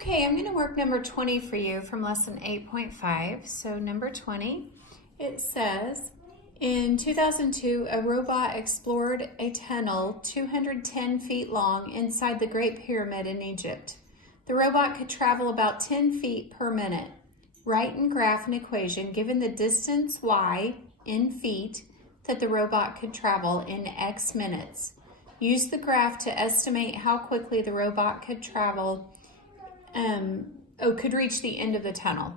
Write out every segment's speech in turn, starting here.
Okay, I'm going to work number 20 for you from lesson 8.5. So number 20, it says, in 2002, a robot explored a tunnel 210 feet long inside the Great Pyramid in Egypt. The robot could travel about 10 feet per minute. Write and graph an equation given the distance y in feet that the robot could travel in X minutes. Use the graph to estimate how quickly the robot could travel could reach the end of the tunnel.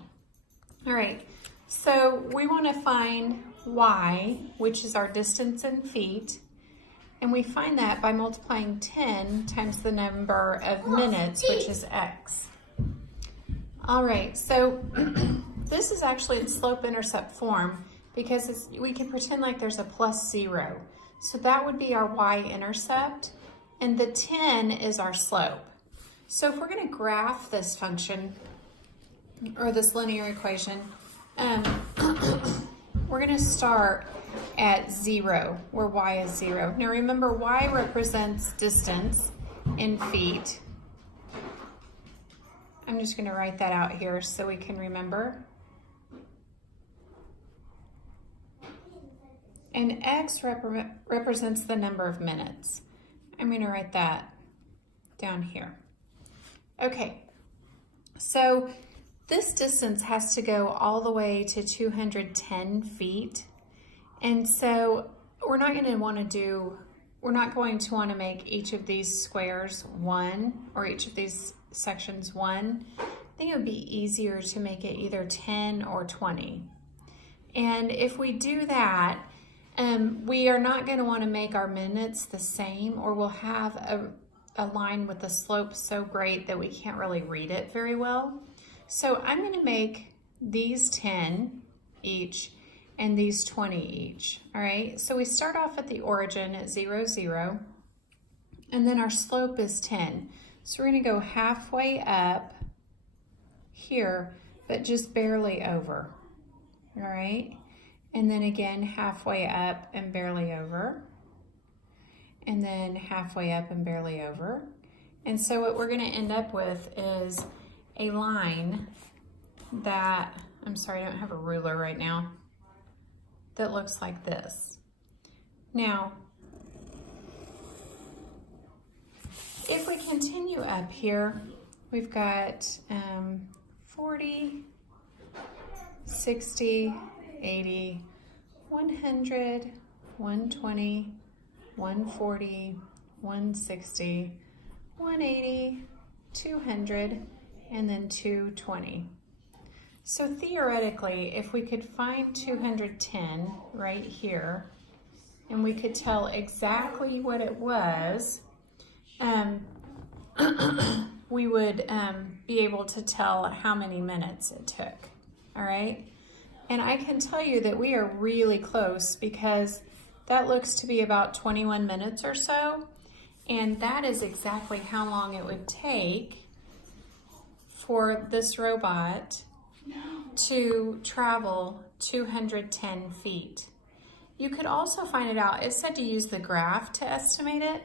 All right, so we want to find y, which is our distance in feet, and we find that by multiplying 10 times the number of minutes, which is x. All right, so this is actually in slope-intercept form because we can pretend like there's a plus 0. So that would be our y-intercept, and the 10 is our slope. So if we're going to graph this function, or this linear equation, we're going to start at 0, where y is 0. Now remember, y represents distance in feet. I'm just going to write that out here so we can remember. And x represents the number of minutes. I'm going to write that down here. Okay, so this distance has to go all the way to 210 feet. And so we're not going to want to make each of these squares 1 or each of these sections 1. I think it would be easier to make it either 10 or 20. And if we do that, we are not going to want to make our minutes the same, or we'll have a line with the slope so great that we can't really read it very well. So I'm going to make these 10 each and these 20 each. All right, so we start off at the origin at 0, 0, and then our slope is 10. So we're going to go halfway up here, but just barely over. All right, and then again halfway up and barely over, and then halfway up and barely over. And so what we're going to end up with is a line that, I'm sorry, I don't have a ruler right now, that looks like this. Now, if we continue up here, we've got 40, 60, 80, 100, 120, 140, 160, 180, 200, and then 220. So theoretically, if we could find 210 right here, and we could tell exactly what it was, we would be able to tell how many minutes it took, all right? And I can tell you that we are really close because that looks to be about 21 minutes or so, and that is exactly how long it would take for this robot to travel 210 feet. You could also find it out. It said to use the graph to estimate it,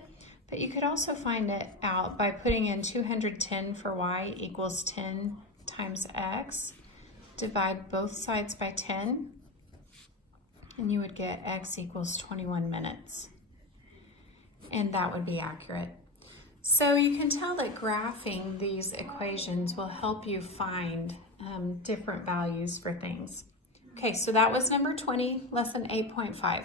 but you could also find it out by putting in 210 for y equals 10 times x. Divide both sides by 10, and you would get x equals 21 minutes. And that would be accurate. So you can tell that graphing these equations will help you find different values for things. Okay, so that was number 20, lesson 8.5.